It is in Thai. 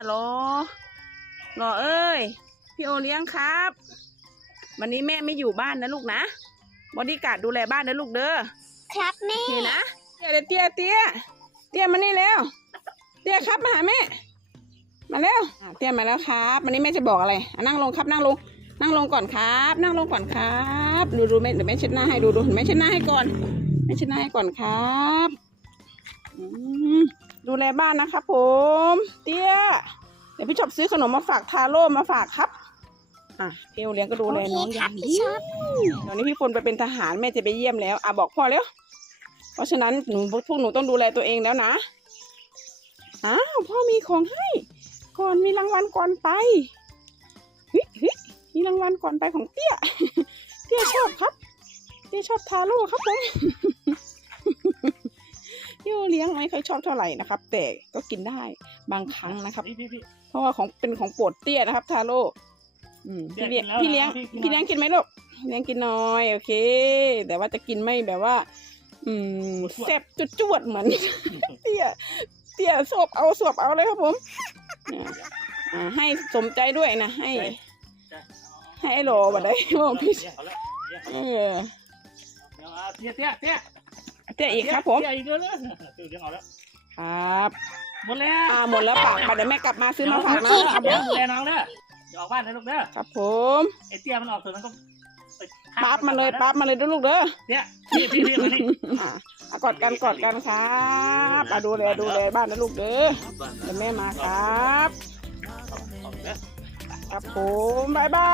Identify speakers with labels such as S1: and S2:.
S1: ฮัลโหลหรอเอ้ย พี่โอเลี้ยงครับ วันนี้แม่ไม่อยู่บ้านนะลูกนะบอดี้การ์ดดูแลบ้านนะลูกเด้อ
S2: ครับแม่
S1: เห็นนะเตี้ยเลยเตี้ยเตี้ยเตี้ยมานี่แล้ว เตี้ยครับมาหาแม่ มาแล้วอะเตี้ยมาแล้วครับ วันนี้แม่จะบอกอะไรอะนั่งลงครับนั่งลง นั่งลงก่อนครับ นั่งลงก่อนครับ ดูดูแม่เดี๋ยวแม่เช็ดหน้าให้ดูดูเห็นไหมเช็ดหน้าให้ก่อนแม่เช็ดหน้าให้ก่อนครับ อืม ดูแลบ้านนะครับผม เตี้ย เดี๋ยวพี่ชอบซื้อขนมมาฝากทาโร่มาฝากครับ อะพี่โอเลี้ยงก็ดู
S2: โอ
S1: แล
S2: เค
S1: น้อง
S2: ค
S1: อ
S2: รั
S1: ย่า
S2: บ
S1: ง
S2: พี่
S1: ดี
S2: ชอบ
S1: ตอนนี้พี่ฝนไปเป็นทหารแม่จะไปเยี่ยมแล้ว อะบอกพ่อเร็วเพราะฉะนั้นหนูพวกหนูต้องดูแลตัวเองแล้วนะ อ้าวพ่อมีของให้ ก่อนมีรางวัลก่อนไปเฮ้ยเฮ้ยมีรางวัลก่อนไปของเตี้ย เตี้ยชอบครับ เตี้ยชอบทาโร่ครับผมพี่โอเลี้ยง ไม่ค่อยชอบเท่าไหร่นะครับ แต่ก็กินได้บางครั้งนะครับ
S3: พี่พี่พี่
S1: เพราะว่าของเป็นของโปรดเตี้ยนะครับ ทาโร่อืมพี่เลี้ยง
S3: เตี้
S1: พี่
S3: ย
S1: เลี้ยง
S3: กินแล้วนะพี่กิน
S1: พี่เลี้ยงกินไหมลูกเลี้ยงกินน้อยโอเค แต่ว่าจะกินไม่แบบว่า อืมแซ่บจุดจวดๆเหมือนเตี้ยเตี้ยสวบเอาสวบเอาเลยครับผมอ่าอ่าให้สมใจด้วยนะให้ ให้ไอ้โหลมาได้บอกพี่
S3: เดี๋ยวเอาละ
S1: เออ
S3: เดี๋ยวเอาเตี้ยเตี้ยเตี้ย
S1: เตี้ยอีกครับผม
S3: เตี้ยอีกเลยเลยเดี๋ยวเอาแล้ว
S1: ครับ
S3: หมดแล้ว
S1: อ่าหมดแล้วปากไปเดี๋ยวแม่กลับมาซื้อมาฝากนะ
S3: เดี๋ยวดูแลน้องเด้อเดี๋ยวออกบ้านนะลูกเด้อ
S1: ครับผม
S3: ไอ้เตี้ยมันออกตัวนั้นก็ไป
S1: ปั๊บมาเลยปั๊บมาเลยด้วยลูกเด้อ
S3: เตี้ยพี่พี่พี่มานี่
S1: อะอะกอดกันกอดกันครับอะดูแลดูแลบ้านนะลูกเด้อเดี๋ยวแม่มาครับ ครับผมบ๊ายบา